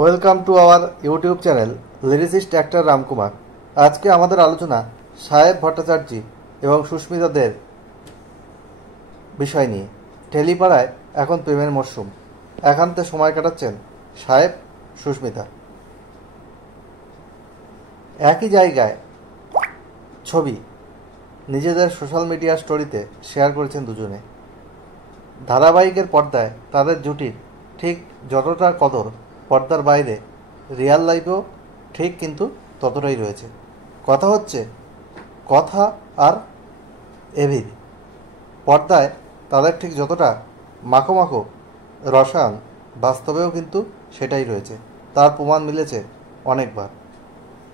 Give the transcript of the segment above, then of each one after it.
Welcome to our YouTube channel lyricist actor Ramkumar. আজকে আমাদের আলোচনা সাহেব ভট্টাচার্য এবং সুস্মিতাদের বিষয় নিয়ে। টেলিপাড়ায় এখন প্রেমের মরশুম, একান্তে সময় কাটাচ্ছেন সাহেব সুস্মিতা। একই জায়গায় ছবি নিজেদের সোশ্যাল মিডিয়া স্টোরিতে শেয়ার করেছেন দুজনে। ধারাবাহিকের পর্দায় তাদের জুটির ঠিক যতটা কদর পর্দার বাইরে রিয়াল লাইফেও ঠিক কিন্তু ততটাই রয়েছে। কথা হচ্ছে কথা আর এভির। পর্দায় তাদের ঠিক যতটা মাখো মাখো রসায়ন, বাস্তবেও কিন্তু সেটাই রয়েছে। তার প্রমাণ মিলেছে অনেকবার।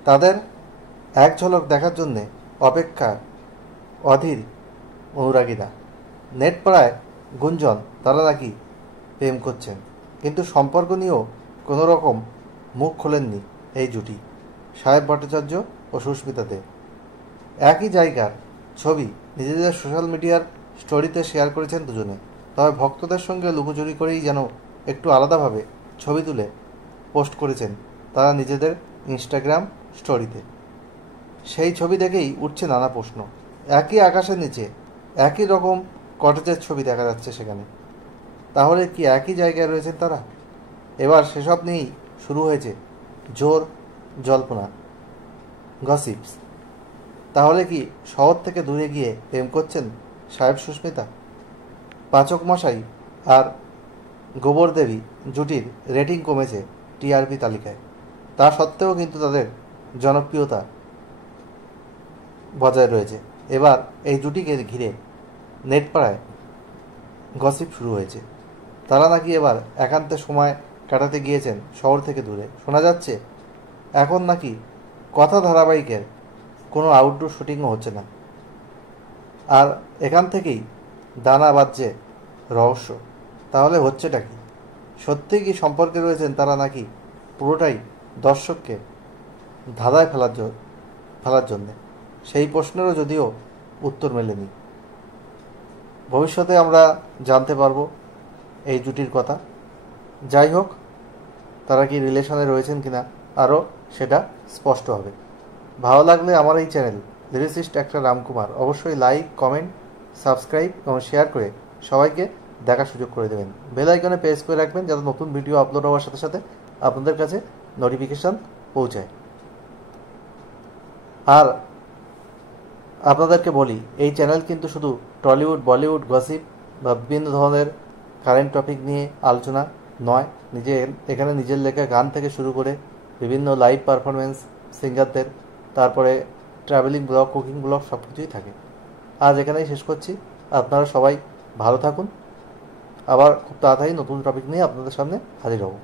তাদের এক ঝলক দেখার জন্যে অপেক্ষা অধীর অনুরাগীরা। নেট পাড়ায় গুঞ্জন তারা নাকি প্রেম করছেন, কিন্তু সম্পর্ক নিয়েও কোনো রকম মুখ খোলেননি এই জুটি, সাহেব ভট্টাচার্য ও সুস্মিতাতে। একই জায়গার ছবি নিজেদের সোশ্যাল মিডিয়ার স্টোরিতে শেয়ার করেছেন দুজনে। তবে ভক্তদের সঙ্গে লুকোচুরি করেই যেন একটু আলাদাভাবে ছবি তুলে পোস্ট করেছেন তারা নিজেদের ইনস্টাগ্রাম স্টোরিতে। সেই ছবি দেখেই উঠছে নানা প্রশ্ন। একই আকাশের নিচে একই রকম কটেজের ছবি দেখা যাচ্ছে সেখানে। তাহলে কি একই জায়গায় রয়েছেন তারা? এবার সেসব নিয়েই শুরু হয়েছে জোর জল্পনা, গসিপস। তাহলে কি শহর থেকে দূরে গিয়ে প্রেম করছেন সাহেব সুস্মিতা? পাচক মশাই আর গোবর দেবী জুটির রেটিং কমেছে টিআরপি তালিকায়। তা সত্ত্বেও কিন্তু তাদের জনপ্রিয়তা বজায় রয়েছে। এবার এই জুটিকে ঘিরে নেটপাড়ায় গসিপ শুরু হয়েছে। তারা নাকি এবার একান্তে সময় কাটাতে গিয়েছেন শহর থেকে দূরে। শোনা যাচ্ছে এখন নাকি কথা ধারাবাহিকের কোনো আউটডোর শুটিংও হচ্ছে না। আর এখান থেকেই দানা বাজছে রহস্য। তাহলে হচ্ছেটা কি? সত্যিই কি সম্পর্কে রয়েছেন তারা, নাকি পুরোটাই দর্শককে ধাঁধায় ফেলার জন্যে? সেই প্রশ্নেরও যদিও উত্তর মেলেনি। ভবিষ্যতে আমরা জানতে পারবো এই জুটির কথা। যাই হোক, তারা কি রিলেশনে রয়েছেন কিনা আরও সেটা স্পষ্ট হবে। ভালো লাগলে আমার এই চ্যানেল লিরিসিস্ট অ্যাক্টর রামকুমার অবশ্যই লাইক, কমেন্ট, সাবস্ক্রাইব এবং শেয়ার করে সবাইকে দেখার সুযোগ করে দেবেন। বেল আইকনে প্রেস করে রাখবেন যাতে নতুন ভিডিও আপলোড হওয়ার সাথে সাথে আপনাদের কাছে নোটিফিকেশান পৌঁছায়। আর আপনাদেরকে বলি, এই চ্যানেল কিন্তু শুধু টলিউড, বলিউড, গসিপ বা বিভিন্ন ধরনের কারেন্ট টপিক নিয়ে আলোচনা নয়। এখানে নিজের লেখা গান থেকে শুরু করে বিভিন্ন লাইভ পারফরমেন্স সিঙ্গারদের, তারপরে ট্রাভেলিং ব্লগ, কুকিং ব্লগ সব কিছুই থাকে। আজ এখানেই শেষ করছি। আপনারা সবাই ভালো থাকুন। আবার খুব তাড়াতাড়ি নতুন টপিক নিয়ে আপনাদের সামনে হাজির হব।